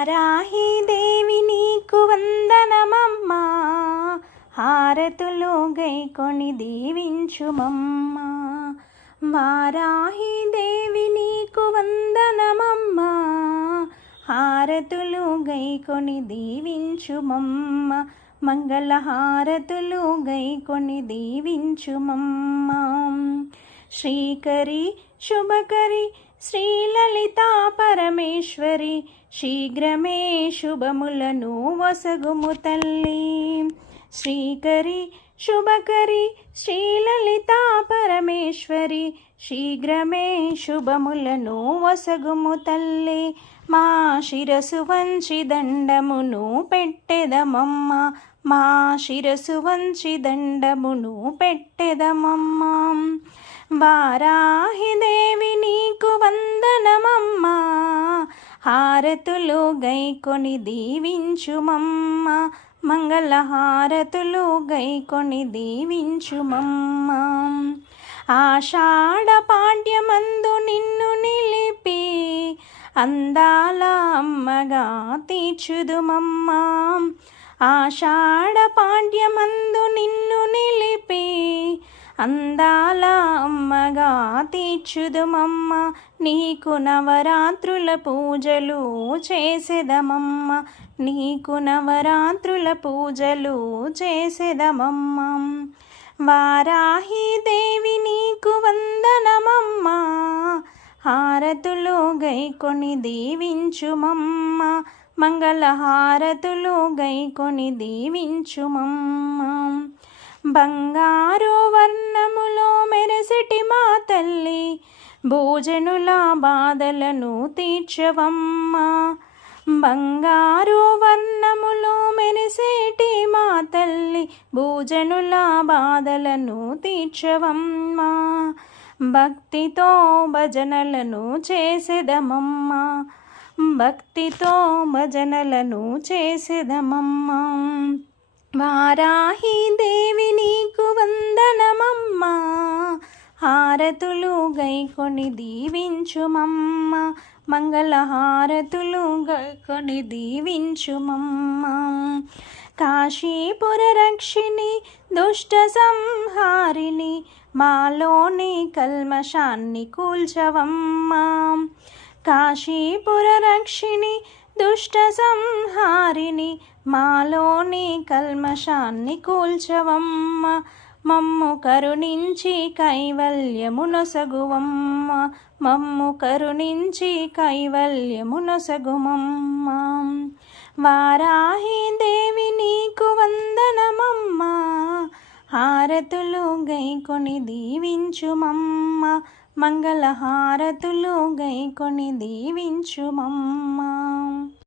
వారాహి దేవి నీకు వందనమమ్మా, హారతులు గైకొని దీవించుమమ్మా. వారాహి దేవి నీకు వందనమమ్మా, హారతులు గైకొని దీవించుమమ్మా. మంగళ హారతులు గైకొని దీవించుమమ్మా. శ్రీకరి శుభకరి శ్రీలలితా పరమేశ్వరి, శీఘ్రమే శుభములను వసగుము తల్లి. శ్రీకరి శుభకరి శ్రీలలితా పరమేశ్వరి, శీఘ్రమే శుభములను వసగుము తల్లి. మా శిరసు వంచి దండమును పెట్టెదమమ్మ, మా శిరసు వంచి దండమును పెట్టెదమమ్మ. వారాహి దేవి నీకు వందనమమ్మా, హారతులు గైకొని దీవించుమమ్మా. మంగళ హారతులు గైకొని దీవించుమమ్మా. ఆషాఢ పాడ్యమందు నిన్ను నిలిపి అందాల అమ్మగా తీర్చుదుమమ్మా. ఆషాఢ పాడ్యమందు నిన్ను నిలిపి అందాల అమ్మగా తీర్చుదుమమ్మ. నీకు నవరాత్రుల పూజలు చేసేదమమ్మ, నీకు నవరాత్రుల పూజలు చేసేదమమ్మ. వారాహి దేవి నీకు వందనమమ్మ, హారతులు గైకొని దీవించుమమ్మ. మంగళ హారతులు గైకొని దీవించుమమ్మ. బంగారు వర్ణములో మెరసిటి మా తల్లి, భోజనుల బాధలను తీర్చవమ్మా. బంగారు వర్ణములో మెరిసేటి మా తల్లి, భోజనుల బాధలను తీర్చవమ్మా. భక్తితో భజనలను చేసేదమమ్మా, భక్తితో భజనలను చేసేదమమ్మా. వారాహి దేవి నీకు వందనమమ్మా, హారతులు గైకొని దీవించుమమ్మ. మంగళ హారతులు గైకొని దీవించుమమ్మ. కాశీపుర రక్షిణి దుష్ట సంహారిణి, మాలోని కల్మషాన్ని కూల్చవమ్మా. కాశీపుర రక్షిణి దుష్ట సంహారిణి, మాలోని కల్మషాన్ని కూల్చవమ్మ. మమ్ము కరుణించి కైవల్యమునొసగువమ్మ, మమ్ము కరుణించి కైవల్యమునొసగుమమ్మ. వారాహి దేవి నీకు వందనమమ్మ, హారతులు గైకొని దీవించుమమ్మ. మంగళ హారతులు గైకొని దీవించుమమ్మ.